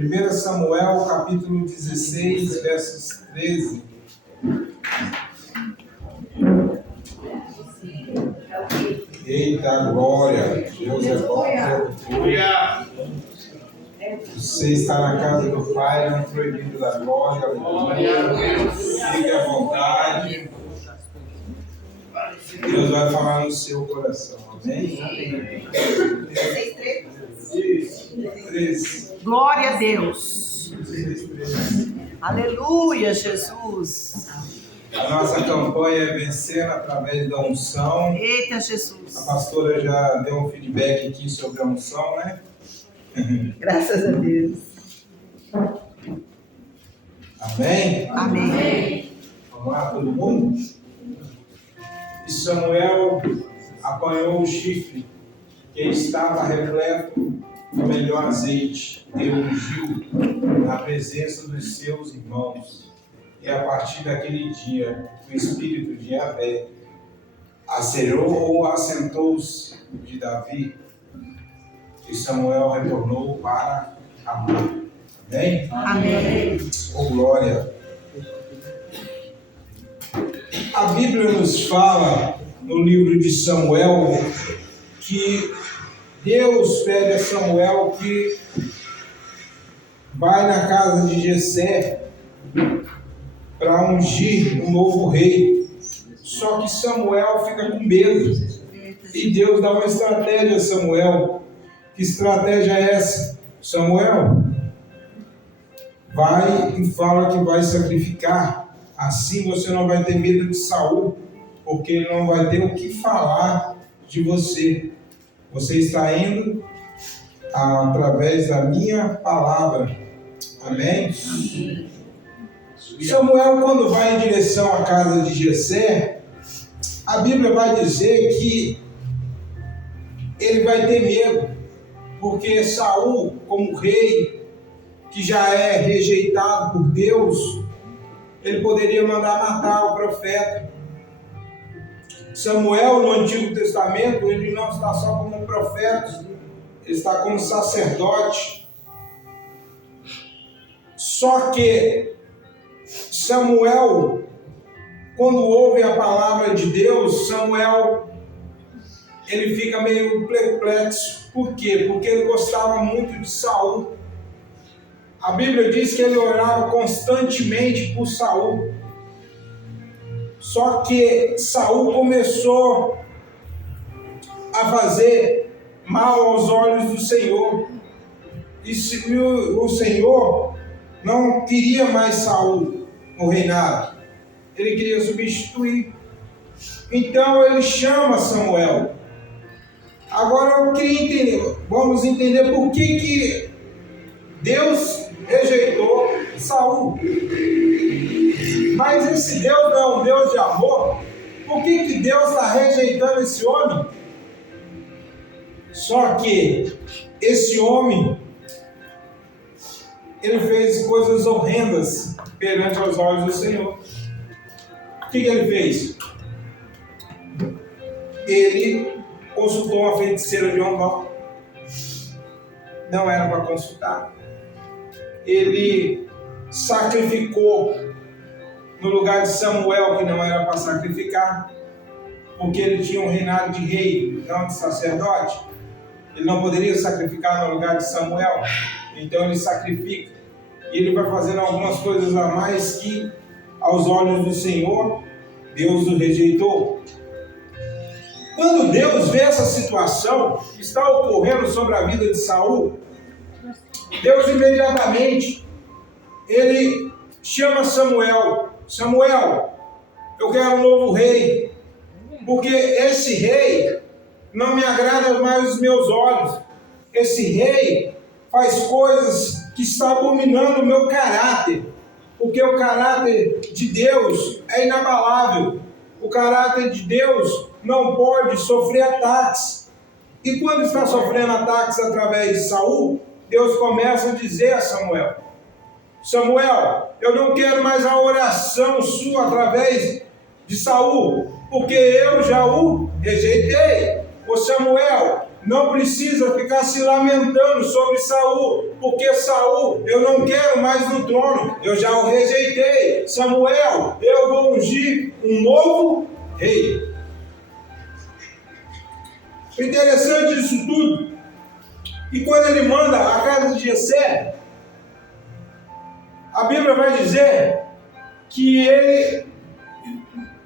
1 Samuel, capítulo 16, versos 13. Eita glória! Deus é bom. Você está na casa do Pai, não proibido da glória. Aleluia. Fique à vontade. Deus vai falar no seu coração. Amém? Isso. 13. Glória a Deus. 16, Aleluia, Jesus. A nossa campanha é vencendo através da unção. Eita, A Jesus. pastora já deu um feedback aqui sobre a unção, né? Graças a Deus. Amém? Amém. Vamos lá, todo mundo? E Samuel apanhou o chifre que estava repleto do melhor azeite e ungiu na presença dos seus irmãos. E a partir daquele dia, o espírito de Yahvé acerou ou assentou-se de Davi, e Samuel retornou para Ramá. Amém? Amém. Oh, glória! A Bíblia nos fala, no livro de Samuel, que Deus pede a Samuel que vai na casa de Jessé para ungir um novo rei. Só que Samuel fica com medo. E Deus dá uma estratégia a Samuel. Que estratégia é essa? Samuel, vai e fala que vai sacrificar. Assim você não vai ter medo de Saul, porque ele não vai ter o que falar de você. Você está indo através da minha palavra. Amém? Samuel, quando vai em direção à casa de Jessé, a Bíblia vai dizer que ele vai ter medo, porque Saul, como rei, que já é rejeitado por Deus, ele poderia mandar matar o profeta. Samuel, no Antigo Testamento, ele não está só como profeta, ele está como sacerdote. Só que Samuel, quando ouve a palavra de Deus, Samuel, ele fica meio perplexo. Por quê? Porque ele gostava muito de Saul. A Bíblia diz que ele orava constantemente por Saul. Só que Saul começou a fazer mal aos olhos do Senhor. E o Senhor não queria mais Saul no reinado. Ele queria substituir. Então ele chama Samuel. Agora eu queria entender, vamos entender por que Deus rejeitou Saul. Mas esse Deus não é um Deus de amor? Por que Deus está rejeitando esse homem? Só que esse homem, ele fez coisas horrendas perante os olhos do Senhor. O que ele fez? Ele consultou uma feiticeira de Ondó. Não era para consultar. Ele sacrificou no lugar de Samuel, que não era para sacrificar, porque ele tinha um reinado de rei, não de sacerdote. Ele não poderia sacrificar no lugar de Samuel, então ele sacrifica. E ele vai fazendo algumas coisas a mais que, aos olhos do Senhor, Deus o rejeitou. Quando Deus vê essa situação que está ocorrendo sobre a vida de Saul, Deus imediatamente, ele chama Samuel. Samuel, eu quero um novo rei, porque esse rei não me agrada mais os meus olhos. Esse rei faz coisas que estão abominando o meu caráter, porque o caráter de Deus é inabalável. O caráter de Deus não pode sofrer ataques. E quando está sofrendo ataques através de Saul, Deus começa a dizer a Samuel: Samuel, eu não quero mais a oração sua através de Saul, porque eu já o rejeitei. Ô Samuel, não precisa ficar se lamentando sobre Saul, porque Saul eu não quero mais no trono, eu já o rejeitei. Samuel, eu vou ungir um novo rei. O interessante disso tudo, que quando ele manda a casa de Jessé, a Bíblia vai dizer que ele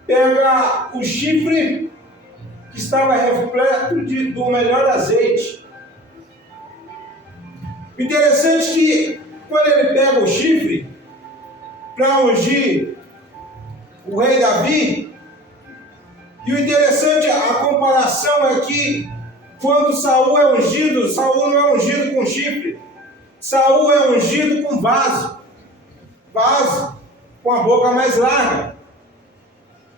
pega o chifre que estava repleto do melhor azeite. O interessante é que quando ele pega o chifre para ungir o rei Davi, e o interessante, a comparação é que quando Saul é ungido, Saul não é ungido com chifre, Saul é ungido com vaso, com a boca mais larga.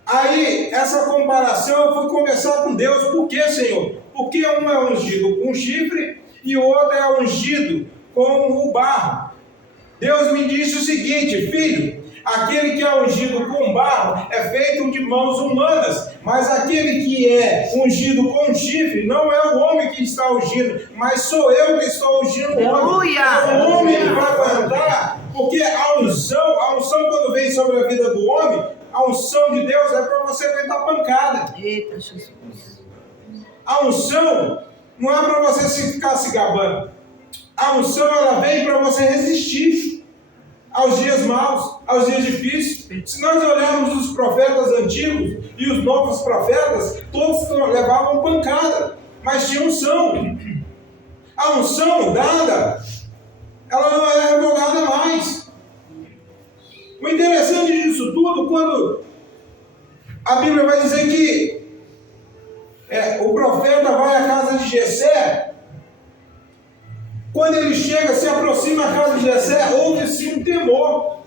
Aí, essa comparação, eu fui conversar com Deus. Por que, Senhor? Porque um é ungido com chifre e o outro é ungido com o barro. Deus me disse o seguinte: filho, aquele que é ungido com barro é feito de mãos humanas, mas aquele que é ungido com chifre não é o homem que está ungindo, mas sou eu que estou ungindo o homem. É o homem que vai aguentar, porque a unção quando vem sobre a vida do homem, a unção de Deus é para você aguentar pancada. Eita, Jesus. A unção não é para você ficar se gabando. A unção ela vem para você resistir aos dias maus, aos dias difíceis. Se nós olharmos os profetas antigos e os novos profetas, todos levavam pancada, mas tinha unção. A unção dada, ela não é revogada mais. O interessante disso tudo, quando a Bíblia vai dizer que o profeta vai à casa de Jessé, quando ele chega, se aproxima da casa de Jessé, houve-se um temor.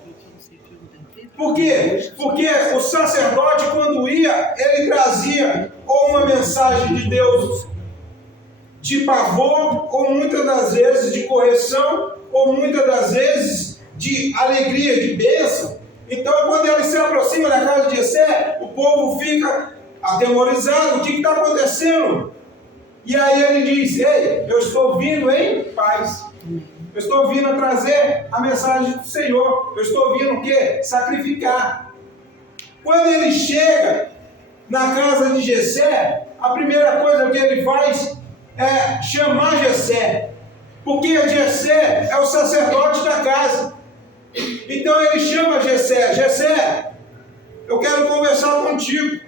Por quê? Porque o sacerdote, quando ia, ele trazia ou uma mensagem de Deus de pavor, ou muitas das vezes de correção, ou muitas das vezes de alegria, de bênção. Então, quando ele se aproxima da casa de Jessé, o povo fica atemorizado. O que está acontecendo? E aí ele diz: ei, eu estou vindo em paz. Eu estou vindo a trazer a mensagem do Senhor. Eu estou vindo o quê? Sacrificar. Quando ele chega na casa de Jessé, a primeira coisa que ele faz é chamar Jessé. Porque Jessé é o sacerdote da casa. Então ele chama Jessé: Jessé, eu quero conversar contigo.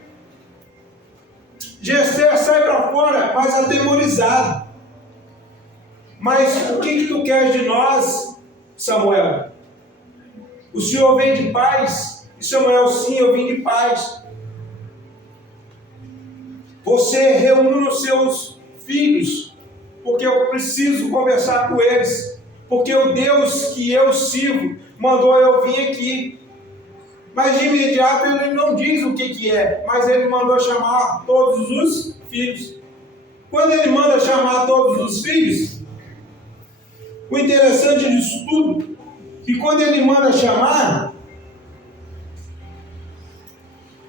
Jessé sai para fora, mais atemorizado. Mas o que tu queres de nós, Samuel? O Senhor vem de paz? E Samuel: sim, eu vim de paz. Você reúne os seus filhos, porque eu preciso conversar com eles, porque o Deus que eu sirvo mandou eu vir aqui. Mas de imediato ele não diz o que é, mas ele mandou chamar todos os filhos. Quando ele manda chamar todos os filhos, o interessante disso tudo, que quando ele manda chamar,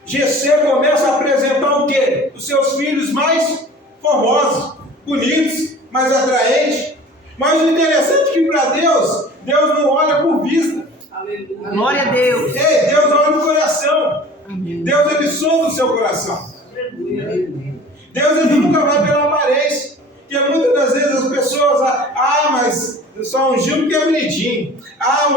Jessé começa a apresentar o quê? Os seus filhos mais formosos, bonitos, mais atraentes. Mas o interessante é que para Deus não olha por vista. Aleluia. Glória a Deus. Ei, Deus olha no coração. Amém. Deus, ele sonda o seu coração. Aleluia. Deus, ele nunca vai pela aparência. Porque muitas das vezes as pessoas, mas só ungiu porque é bonitinho.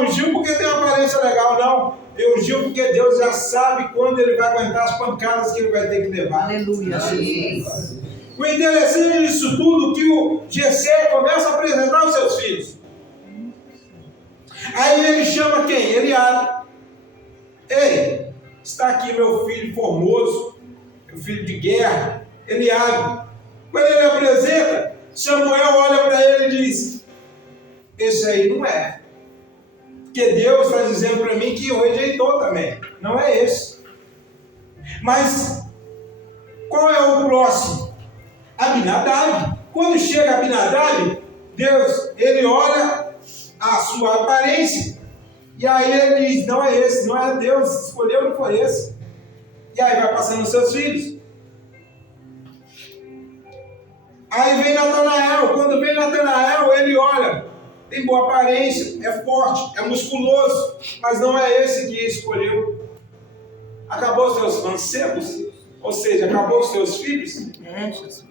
Ungiu porque tem uma aparência legal. Não, eu ungiu porque Deus já sabe quando ele vai aguentar as pancadas que ele vai ter que levar. Aleluia, Jesus. O interessante disso tudo é que o Jessé começa a apresentar os seus filhos. Aí ele chama quem? Eliabe. Ei, está aqui meu filho formoso, meu filho de guerra, Eliabe. Quando ele apresenta, Samuel olha para ele e diz: esse aí não é. Porque Deus está dizendo para mim que o rejeitou também. Não é esse. Mas qual é o próximo? Abinadab. Quando chega Abinadab, Deus, ele olha a sua aparência, e aí ele diz: não é esse, não é Deus, escolheu, não foi esse. E aí vai passando os seus filhos. Aí vem Natanael. Quando vem Natanael, ele olha, tem boa aparência, é forte, é musculoso, mas não é esse que escolheu. Acabou os seus mancebos, ou seja, acabou os seus filhos. É, Jesus.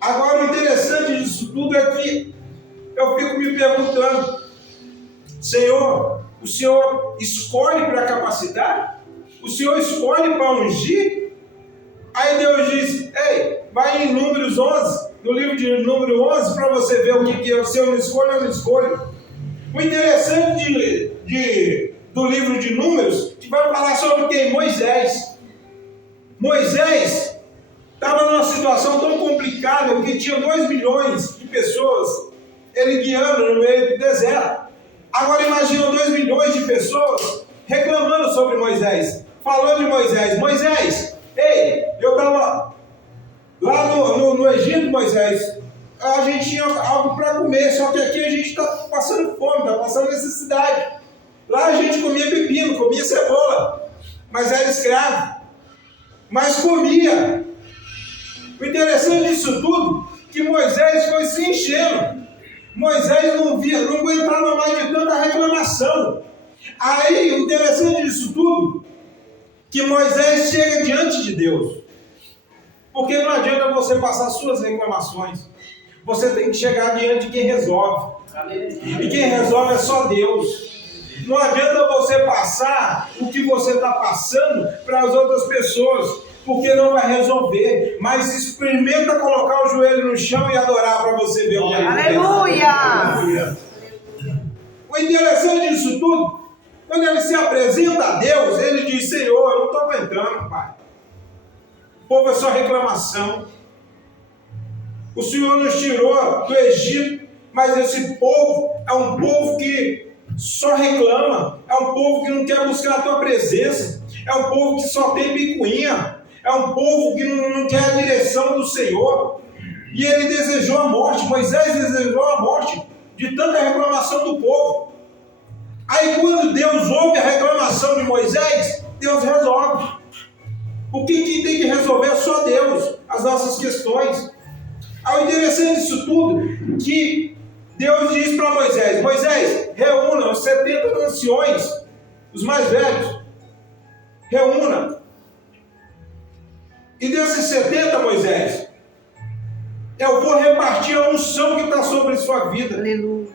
Agora, o interessante disso tudo é que eu fico me perguntando, Senhor, o Senhor escolhe para capacitar? O Senhor escolhe para ungir? Aí Deus diz, ei, vai em Números 11, no livro de Número 11, para você ver o que é, se eu não escolho, eu não escolho. O interessante do livro de Números, que vai falar sobre quem? Moisés. Moisés estava numa situação tão complicada, porque tinha 2 milhões de pessoas, ele guiando no meio do deserto. Agora imagina 2 milhões de pessoas reclamando sobre Moisés, falando de Moisés. Moisés, ei, eu estava lá no Egito, Moisés, a gente tinha algo para comer, só que aqui a gente está passando fome, está passando necessidade. Lá a gente comia pepino, comia cebola, mas era escravo, mas comia. O interessante disso tudo, que Moisés foi se enchendo. Moisés não aguentava mais de tanta reclamação. Aí, o interessante disso tudo, que Moisés chega diante de Deus. Porque não adianta você passar suas reclamações. Você tem que chegar diante de quem resolve. E quem resolve é só Deus. Não adianta você passar o que você está passando para as outras pessoas, porque não vai resolver. Mas experimenta colocar o joelho no chão e adorar para você ver o que acontece. Aleluia! O interessante disso tudo, quando ele se apresenta a Deus, ele diz, Senhor, eu não estou aguentando, Pai. O povo é só reclamação. O Senhor nos tirou do Egito, mas esse povo é um povo que só reclama, é um povo que não quer buscar a tua presença, é um povo que só tem picuinha, é um povo que não quer a direção do Senhor. E ele desejou a morte, Moisés desejou a morte de tanta reclamação do povo. Aí quando Deus ouve a reclamação de Moisés, Deus resolve. O que tem que resolver é só Deus, as nossas questões. Aí o interessante disso tudo, que Deus diz para Moisés, Moisés, reúna os 70 anciões, os mais velhos, reúna. E desses 70, Moisés, eu vou repartir a unção que está sobre a sua vida. Aleluia.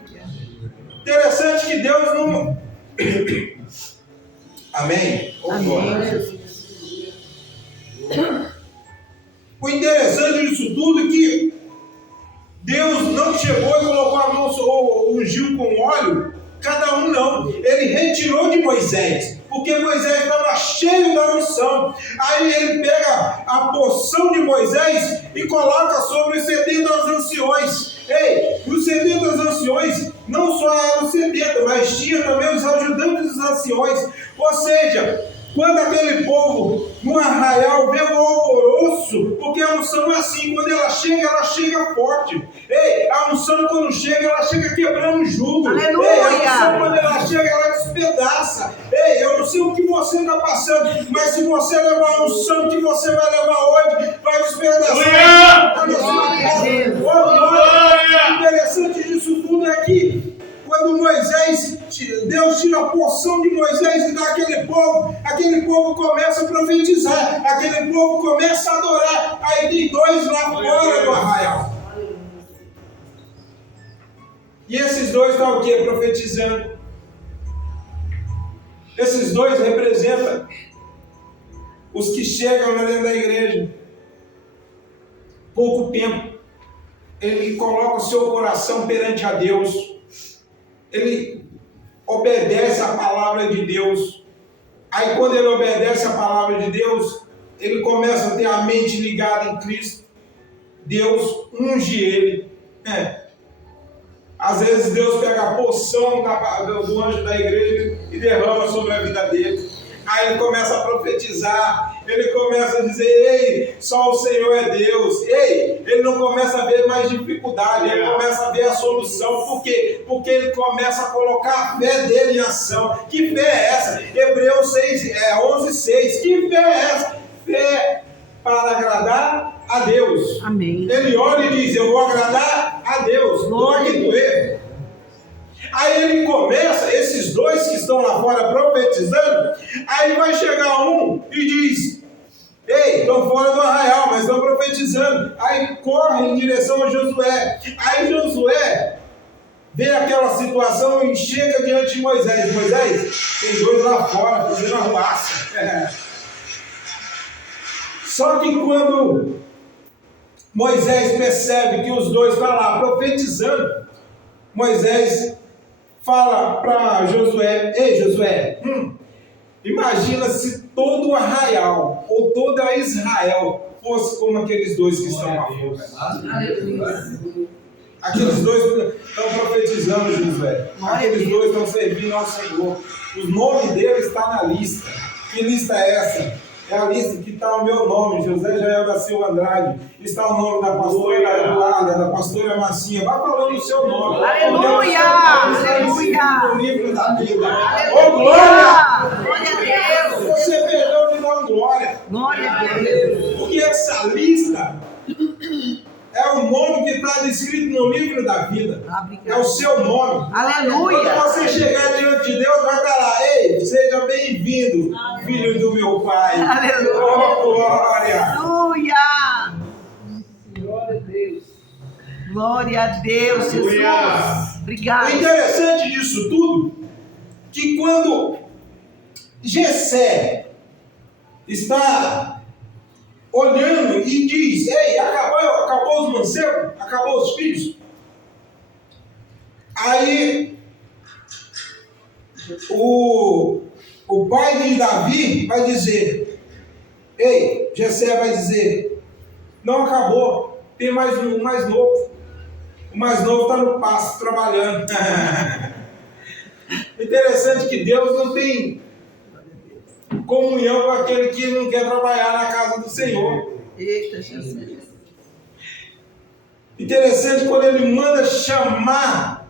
Interessante que Deus não... Amém? Amém. O interessante disso tudo é que Deus não chegou e colocou a mão ou ungiu com óleo, cada um não. Ele retirou de Moisés, porque Moisés estava cheio da unção. Aí ele pega a porção de Moisés e coloca sobre os 70 anciões. Ei, os 70 anciões não só eram 70, mas tinha também os ajudantes dos anciões. Ou seja, quando aquele povo no arraial vê o alvoroço, porque a unção é assim, quando ela chega forte. Ei, a unção quando chega, ela chega quebrando o jugo. Aleluia! Ei, a unção quando ela chega, ela despedaça. Ei, eu não sei o que você está passando, mas se você levar a unção que você vai levar hoje, vai despedaçar. O interessante disso tudo é que quando Deus tira a porção de Moisés e dá aquele povo começa a profetizar, aquele povo começa a adorar. Aí tem 2 lá fora do arraial. E esses 2 estão o quê? Profetizando. Esses 2 representam os que chegam lá dentro da igreja. Pouco tempo. Ele coloca o seu coração perante a Deus. Ele obedece a palavra de Deus. Aí quando ele obedece a palavra de Deus, ele começa a ter a mente ligada em Cristo. Deus unge ele. Às vezes Deus pega a porção do anjo da igreja e derrama sobre a vida dele. Aí ele começa a profetizar, ele começa a dizer, ei, só o Senhor é Deus. Ei, ele não começa a ver mais dificuldade, ele começa a ver a solução. Por quê? Porque ele começa a colocar a fé dele em ação. Que fé é essa? Hebreus 11:6. Que fé é essa? Fé para agradar a Deus. Amém. Ele ora e diz: eu vou agradar a Deus. Glória do erro. Aí ele começa, esses dois que estão lá fora profetizando, aí vai chegar um e diz: ei, estão fora do arraial, mas estão profetizando. Aí corre em direção a Josué. Aí Josué vê aquela situação e chega diante de Moisés. Moisés, tem dois lá fora fazendo arruaça. Só que quando Moisés percebe que os dois estão lá profetizando, Moisés fala para Josué: ei, Josué, imagina se todo o arraial ou toda Israel fosse como aqueles dois que estão lá fora. Aqueles dois estão profetizando, Josué. Aqueles dois estão servindo ao Senhor. O nome deles está na lista. Que lista é essa? É a lista que está o meu nome, José Jael da Silva Andrade. Está o nome da pastora Eduarda, da pastora Marcinha. Vai falando o seu nome. Aleluia! Aleluia! No livro da vida. Aleluia! Ô, glória! Glória a Deus! Você perdeu de dar glória. Glória a Deus! Porque essa lista é o nome que está descrito no livro da vida. É o seu nome. Aleluia! Quando você chegar diante de Deus, vai estar lá: ei, seja bem-vindo, filho do meu Pai. Aleluia! Oh, glória! Aleluia! Glória a Deus. Glória a Deus, Jesus! O Obrigado! interessante disso tudo, que quando Jessé está olhando e diz: ei, acabou os mancebos, acabou os filhos. Aí o pai de Davi vai dizer: ei, Jessé vai dizer: não acabou, tem mais um mais novo. O mais novo está no pasto trabalhando. Interessante que Deus não tem comunhão com aquele que não quer trabalhar na casa do Senhor. Eita, Jesus! Interessante quando ele manda chamar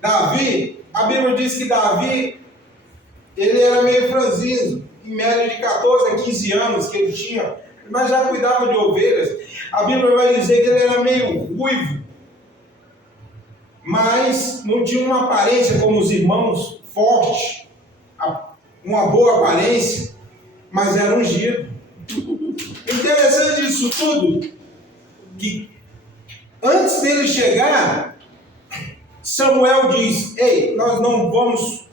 Davi, a Bíblia diz que Davi, ele era meio franzino, em média de 14 a 15 anos que ele tinha, mas já cuidava de ovelhas. A Bíblia vai dizer que ele era meio ruivo, mas não tinha uma aparência como os irmãos, forte, uma boa aparência, mas era ungido. Interessante isso tudo, que antes dele chegar, Samuel diz: ei, nós não vamos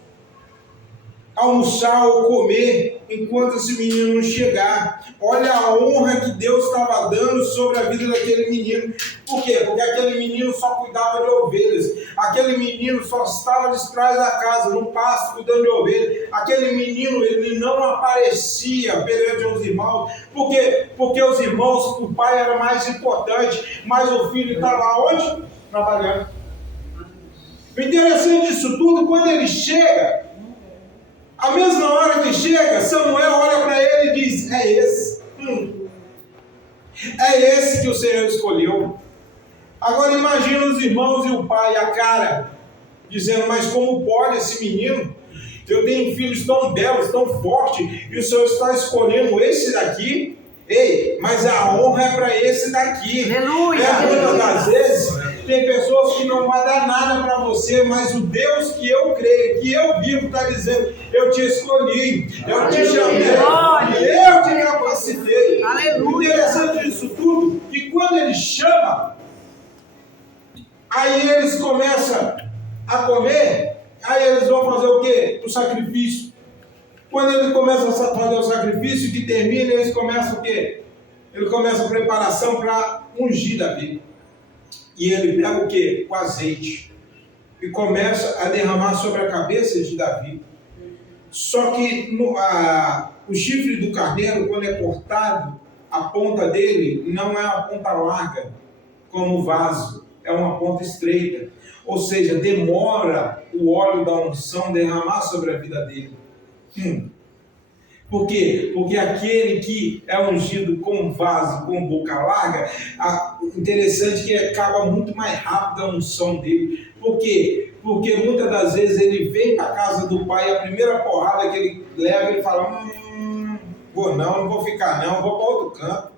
almoçar ou comer enquanto esse menino não chegar. Olha a honra que Deus estava dando sobre a vida daquele menino. Por quê? Porque aquele menino só cuidava de ovelhas. Aquele menino só estava de trás da casa, no pasto, cuidando de ovelhas. Aquele menino, ele não aparecia perante os irmãos. Por quê? Porque os irmãos, o pai era mais importante, mas o filho estava onde? Trabalhando. O interessante disso tudo, quando ele chega, a mesma hora que chega, Samuel olha para ele e diz: é esse. É esse que o Senhor escolheu. Agora imagina os irmãos e o pai, a cara, dizendo: mas como pode esse menino? Eu tenho filhos tão belos, tão fortes, e o Senhor está escolhendo esse daqui? Ei, mas a honra é para esse daqui. Aleluia! Muitas das vezes tem pessoas que não vai dar nada para você, mas o Deus que eu creio, que eu vivo, está dizendo: eu te escolhi, eu te chamei, e eu te capacitei. Aleluia! O interessante disso tudo, que quando ele chama, aí eles começam a comer, aí eles vão fazer o quê? O sacrifício. Quando ele começa a fazer o sacrifício, que termina, eles começam o quê? Ele começa a preparação para ungir Davi. E ele pega o quê? O azeite. E começa a derramar sobre a cabeça de Davi. Só que o chifre do carneiro, quando é cortado, a ponta dele não é uma ponta larga, como o vaso. É uma ponta estreita. Ou seja, demora o óleo da unção derramar sobre a vida dele. Por quê? Porque aquele que é ungido com vaso, com boca larga, interessante que acaba muito mais rápido a unção dele. Por quê? Porque muitas das vezes ele vem para a casa do pai e a primeira porrada que ele leva, ele fala: não vou ficar não, vou para outro canto.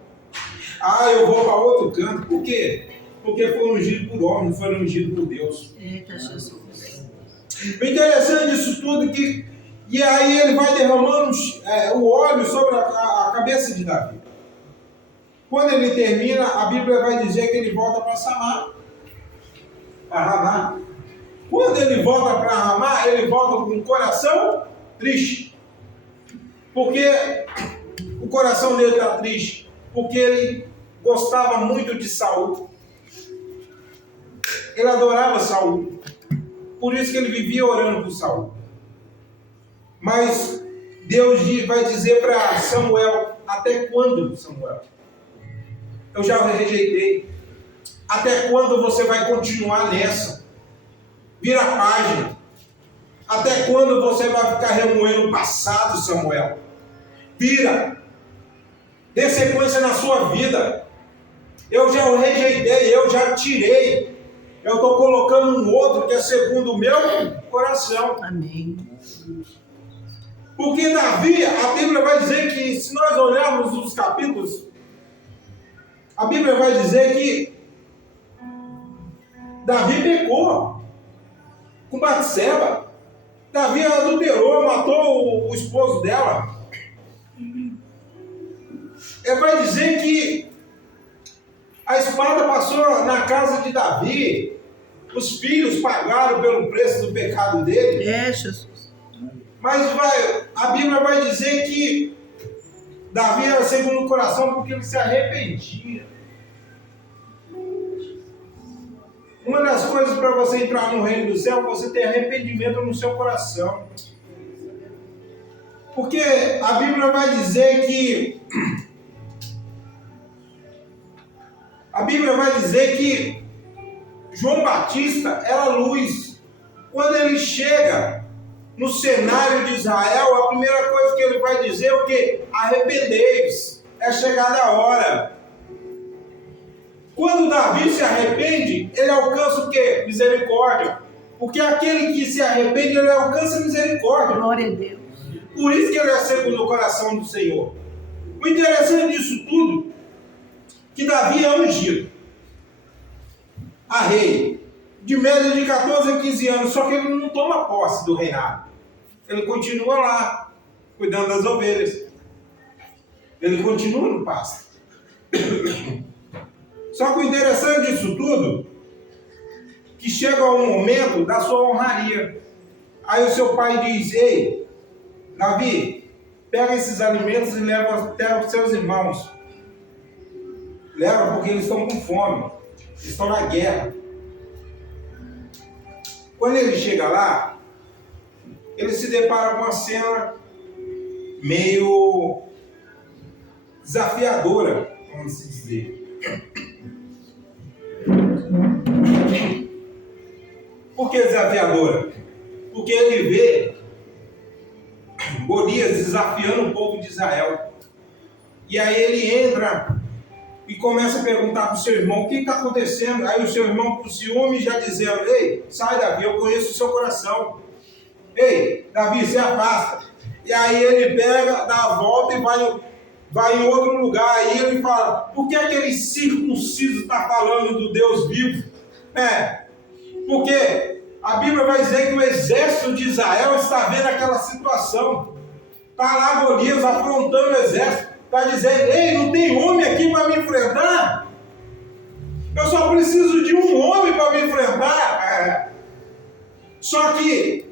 Ah, eu vou para outro canto. Por quê? Porque foi ungido por homem, não foi ungido por Deus. Eita, Jesus. O interessante disso tudo é que... E aí ele vai derramando o óleo sobre a cabeça de Davi. Quando ele termina, a Bíblia vai dizer que ele volta para Samar. Para Ramá. Quando ele volta para Ramá, ele volta com o coração triste. Porque o coração dele está triste. Porque ele gostava muito de Saul. Ele adorava Saul. Por isso que ele vivia orando por Saul. Mas Deus vai dizer para Samuel: até quando, Samuel? Eu já o rejeitei. Até quando você vai continuar nessa? Vira a página. Até quando você vai ficar remoendo o passado, Samuel? Vira. Dê sequência na sua vida. Eu já o rejeitei, eu já tirei. Eu estou colocando um outro que é segundo o meu coração. Amém. Porque Davi, a Bíblia vai dizer que, se nós olharmos os capítulos, a Bíblia vai dizer que Davi pecou com Batseba. Davi adulterou, matou o esposo dela. Ele vai dizer que a espada passou na casa de Davi. Os filhos pagaram pelo preço do pecado dele. É, Jesus. Mas a Bíblia vai dizer que Davi era segundo o coração porque ele se arrependia. Uma das coisas para você entrar no reino do céu é você ter arrependimento no seu coração. Porque a Bíblia vai dizer que João Batista era luz. Quando ele chega no cenário de Israel, a primeira coisa que ele vai dizer é o quê? Arrependei-vos, é chegada a hora. Quando Davi se arrepende, ele alcança o quê? Misericórdia. Porque aquele que se arrepende, ele alcança misericórdia. Glória a Deus. Por isso que ele é segundo o coração do Senhor. O interessante disso tudo, que Davi é ungido a rei, de média de 14 a 15 anos, só que ele não toma posse do reinado. Ele continua lá, cuidando das ovelhas. Ele continua no pasto. Só que o interessante disso tudo, que chega um momento da sua honraria. Aí o seu pai diz: ei, Davi, pega esses alimentos e leva até os seus irmãos. Leva porque eles estão com fome. Eles estão na guerra. Quando ele chega lá, ele se depara com uma cena meio desafiadora, vamos dizer. Por que desafiadora? Porque ele vê Golias desafiando o povo de Israel. E aí ele entra e começa a perguntar para o seu irmão: o que está acontecendo? Aí o seu irmão, com ciúme, já dizendo: ei, sai, Davi, eu conheço o seu coração. Ei, Davi, se afasta. E aí ele pega, dá a volta e vai em outro lugar. Aí ele fala: por que aquele circunciso está falando do Deus vivo? Porque a Bíblia vai dizer que o exército de Israel está vendo aquela situação. Está lá Golias afrontando o exército. Está dizendo: ei, não tem homem aqui para me enfrentar? Eu só preciso de um homem para me enfrentar. Só que,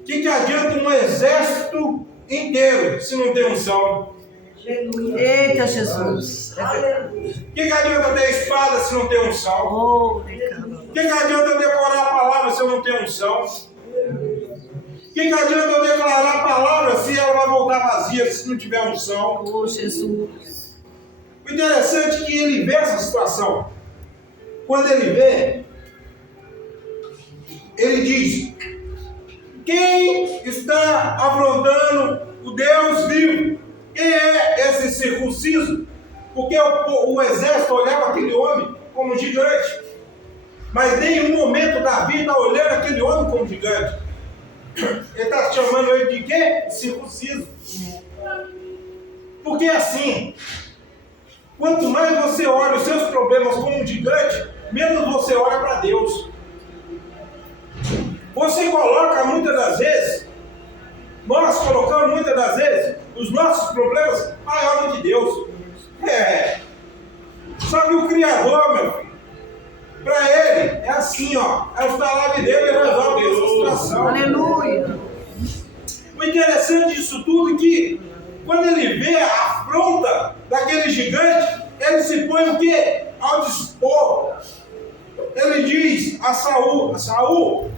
o que adianta um exército inteiro se não tem unção? Eita, Jesus. O que adianta ter espada se não tem unção? Oh, O que adianta decorar a palavra se eu não tenho unção? O que adianta eu declarar a palavra se ela vai voltar vazia se não tiver unção? Oh, Jesus. O interessante é que ele vê essa situação. Quando ele vê, ele diz: quem está afrontando o Deus vivo? Quem é esse circunciso? Porque o exército olhava aquele homem como gigante. Mas em nenhum momento Davi está olhando aquele homem como gigante. Ele está chamando ele de quê? Circunciso. Porque assim, Quanto mais você olha os seus problemas como um gigante, menos você olha para Deus. Você coloca muitas das vezes, nós colocamos muitas das vezes, os nossos problemas maior do que Deus. Só que o Criador, meu filho, para ele é assim, ó, é o estalar dele, ele resolve essa situação. Aleluia. O interessante disso tudo é que quando ele vê a afronta daquele gigante, ele se põe o quê? Ao dispor. Ele diz a Saul, Saul,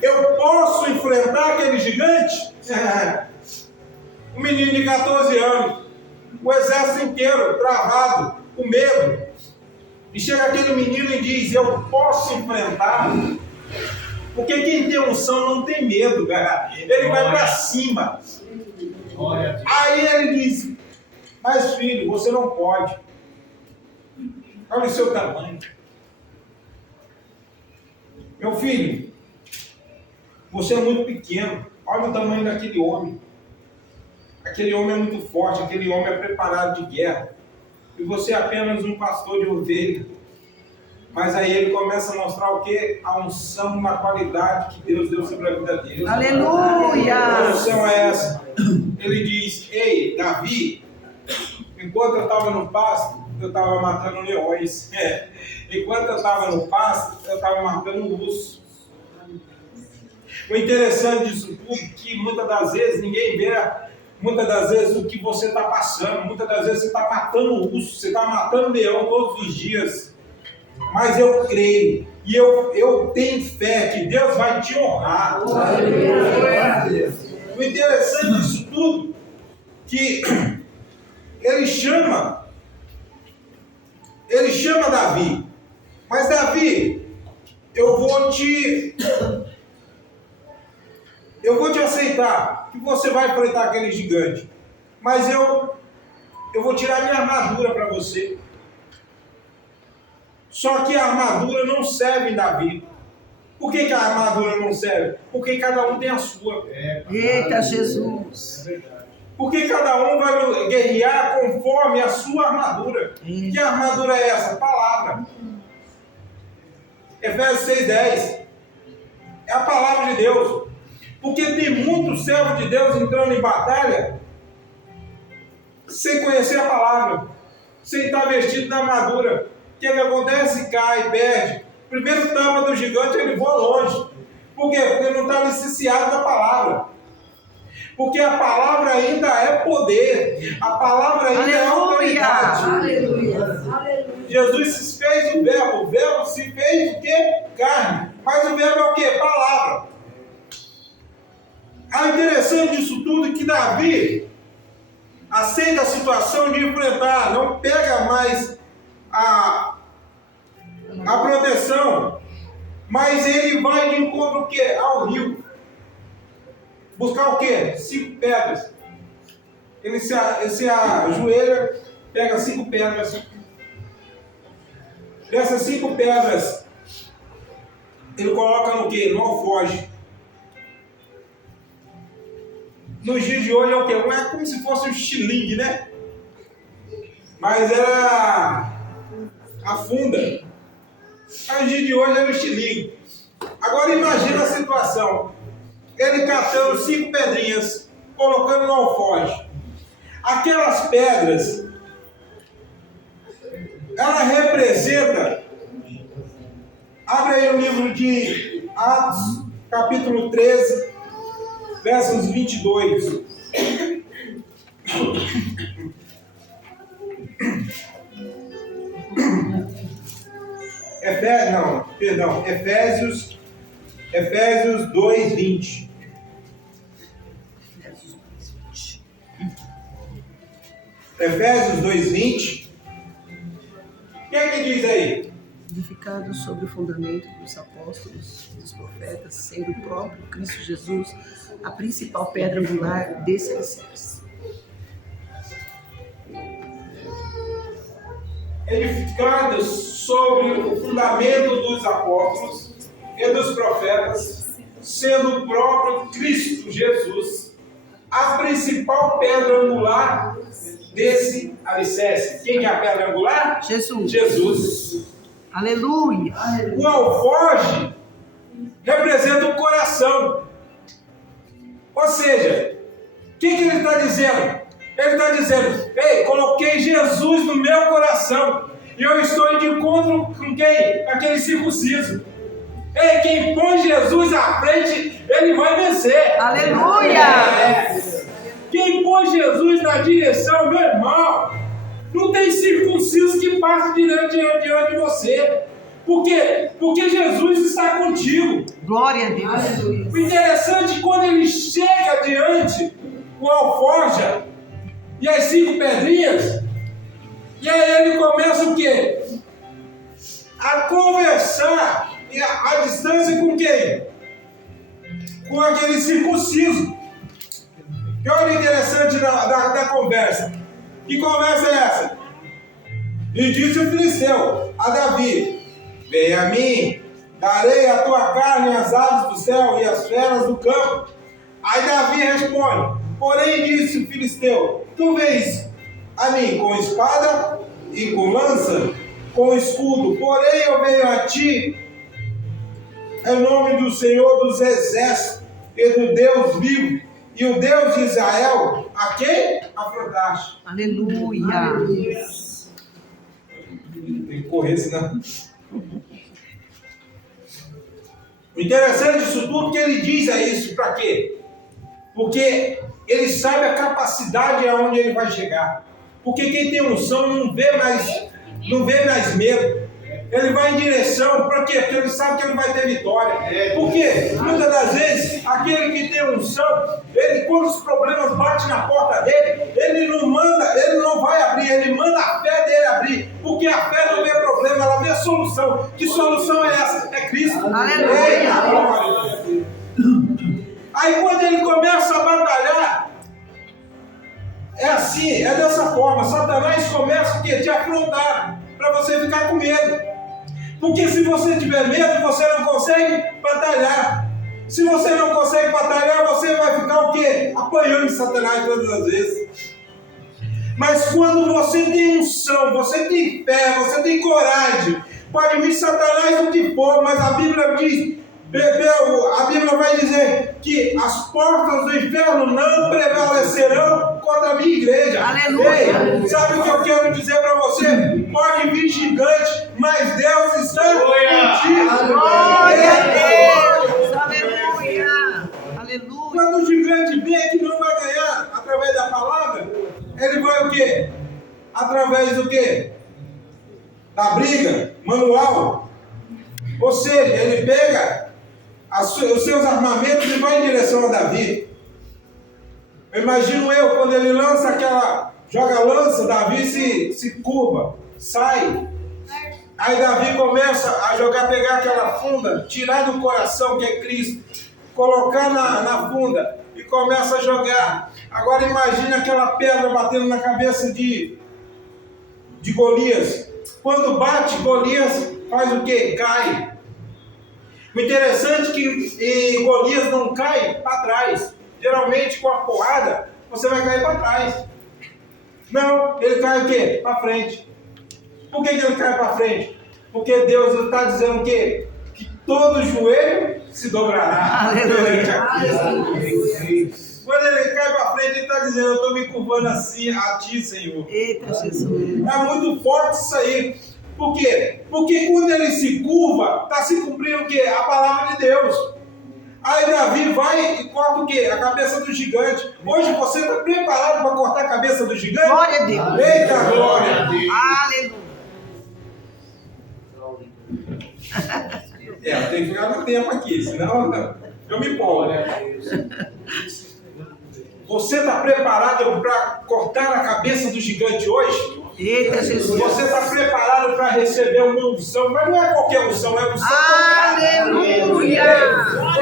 eu posso enfrentar aquele gigante? Um menino de 14 anos, o exército inteiro travado, com medo. E chega aquele menino e diz, eu posso enfrentar. Porque quem tem unção não tem medo, cara. Ele vai para cima. Aí ele diz, mas filho, você não pode. Olha o seu tamanho. Meu filho, você é muito pequeno. Olha o tamanho daquele homem. Aquele homem é muito forte, aquele homem é preparado de guerra. E você é apenas um pastor de ovelha. Mas aí ele começa a mostrar o quê? A unção na qualidade que Deus deu sobre a vida dele. Aleluia! A unção é essa. Ele diz, ei, Davi, enquanto eu estava no pasto, eu estava matando leões. Enquanto eu estava no pasto, eu estava matando urso. O interessante disso tudo é que muitas das vezes ninguém vê, muitas das vezes o que você está passando, muitas das vezes você está matando urso, você está matando leão todos os dias. Mas eu creio e eu tenho fé que Deus vai te honrar. O interessante disso tudo que ele chama Davi. Mas Davi, eu vou te aceitar que você vai enfrentar aquele gigante. Mas eu vou tirar minha armadura para você. Só que a armadura não serve em Davi. Por que a armadura não serve? Porque cada um tem a sua. Eita, Jesus. Porque cada um vai guerrear conforme a sua armadura. Que armadura é essa? Palavra. Efésios 6:10. É a palavra de Deus. Porque tem muitos servos de Deus entrando em batalha sem conhecer a palavra, sem estar vestido na armadura. O que acontece? Cai, perde. Primeiro tapa do gigante, ele voa longe. Por quê? Porque ele não está licenciado da palavra. Porque a palavra ainda é poder. A palavra ainda é autoridade. Aleluia. Jesus se fez o verbo se fez o quê? Carne. Mas o verbo é o quê? Palavra. O interessante disso tudo é que Davi aceita a situação de enfrentar, não pega mais a proteção, mas ele vai de encontro o quê? Ao rio. Buscar o quê? 5 pedras. Ele se ajoelha, pega 5 pedras. Dessas 5 pedras, ele coloca no quê? No alforje. Nos dias de hoje é o quê? É como se fosse um estilingue, né? Mas era a funda. Nos dias de hoje era o estilingue. Agora imagina a situação. Ele catando 5 pedrinhas, colocando no alforje. Aquelas pedras, ela representa. Abre aí o livro de Atos, capítulo 13. Versos 22. Efésios 2, 20. Efésios 2, 20. O que é que diz aí? Edificado sobre o fundamento dos apóstolos e dos profetas, sendo o próprio Cristo Jesus a principal pedra angular desse alicerce. Edificado sobre o fundamento dos apóstolos e dos profetas, sendo o próprio Cristo Jesus a principal pedra angular desse alicerce. Quem que é a pedra angular? Jesus. Jesus. Aleluia. O alforje representa o coração. Ou seja, o que ele está dizendo? Ele está dizendo: ei, coloquei Jesus no meu coração e eu estou de encontro com quem? Aquele circunciso. Ei, quem põe Jesus à frente, ele vai vencer. Aleluia. Quem põe Jesus na direção, meu irmão, não tem circunciso que passe diante de você. Por quê? Porque Jesus está contigo. Glória a Deus. O interessante é quando ele chega diante o alforja e as 5 pedrinhas, e aí ele começa o quê? A conversar à distância com quem? Com aquele circunciso. Que olha o interessante da conversa. Que conversa é essa? E disse o filisteu a Davi: vem a mim, darei a tua carne às aves do céu e às feras do campo. Aí Davi responde: porém disse o filisteu: tu vês a mim com espada e com lança, com escudo, porém eu venho a ti em nome do Senhor dos exércitos e do Deus vivo e o Deus de Israel, a quem afrontaste. Aleluia. Tem que correr, senão. O interessante disso tudo é que ele diz isso para quê? Porque ele sabe a capacidade aonde ele vai chegar. Porque quem tem unção não vê mais medo. Ele vai em direção, para quê? Porque ele sabe que ele vai ter vitória. Porque muitas das vezes aquele que tem unção, ele, quando os problemas batem na porta dele, ele não vai abrir, ele manda a fé dele abrir. Porque a fé não vê problema, ela vê solução. Que solução é essa? É Cristo. Aleluia. Aí quando ele começa a batalhar, é assim, é dessa forma. Satanás começa o quê? Te afrontar, para você ficar com medo. Porque se você tiver medo, você não consegue batalhar. Se você não consegue batalhar, você vai ficar o quê? Apanhando de Satanás todas as vezes. Mas quando você tem unção, você tem fé, você tem coragem, pode vir Satanás o que for, mas a Bíblia diz, a Bíblia vai dizer que as portas do inferno não prevalecerão contra a minha igreja. Aleluia. Ei, sabe o que eu quero dizer para você? Pode vir gigante, mas Deus está contigo. Glória a Deus. Aleluia. Aleluia. Quando o gigante vê que não vai ganhar através da palavra, ele vai o quê? Através do quê? Da briga manual. Ou seja, ele pega os seus armamentos e vai em direção a Davi. Eu imagino quando ele joga a lança, Davi se curva, sai. Aí Davi começa a pegar aquela funda, tirar do coração que é Cristo, colocar na funda e começa a jogar. Agora imagine aquela pedra batendo na cabeça de Golias. Quando bate, Golias faz o quê? Cai. O interessante é que Golias não cai para trás. Geralmente com a porrada, você vai cair para trás. Não, ele cai o quê? Para frente. Por que ele cai para frente? Porque Deus está dizendo o quê? Que todo joelho se dobrará. Aleluia. Quando ele cai para frente, ele está dizendo: eu estou me curvando assim a ti, Senhor. Eita, Jesus. É muito forte isso aí. Por quê? Porque quando ele se curva, está se cumprindo o quê? A palavra de Deus. Aí Davi vai e corta o quê? A cabeça do gigante. Hoje você está preparado para cortar a cabeça do gigante? Glória a Deus. Eita, glória a Deus. Aleluia. Eu tenho que ficar no tempo aqui, senão eu me empolgo. Você está preparado para cortar a cabeça do gigante hoje? Eita, Jesus. Você está preparado para receber uma unção, mas não é qualquer unção, é unção completa. Aleluia.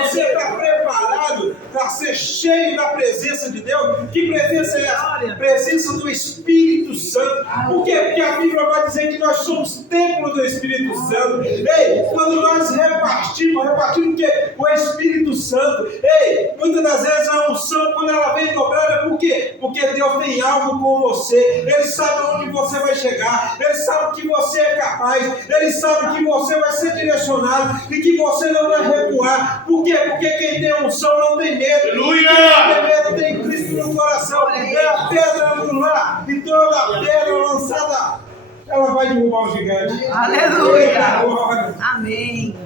Você está preparado para ser cheio da presença de Deus? Que presença é essa? Presença do Espírito Santo. Por quê? Porque a Bíblia vai dizer que nós somos templo do Espírito Santo. Ei, quando nós repartimos o quê? O Espírito Santo. Ei, muitas das vezes a unção, quando ela vem dobrada, é por quê? Porque Deus tem algo com você. Ele sabe onde você vai chegar. Ele sabe que você é capaz. Ele sabe que você vai ser direcionado e que você não vai recuar. Por quê? Porque quem tem unção não tem medo. Aleluia! Quem tem medo tem Cristo no coração. É a pedra angular. E toda pedra lançada, ela vai derrubar o gigante. Aleluia! Glória. Amém.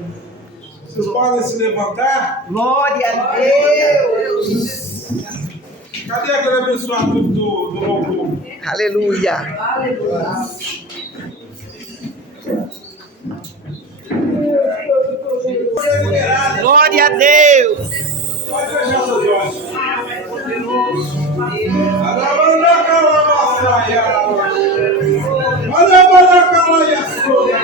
Vocês podem se levantar? Glória a Deus. Cadê aquele abençoado do louvor? Aleluia. Glória a Deus. Pode fechar os olhos. Alabanda calabassaia. Alabanda calabassaia.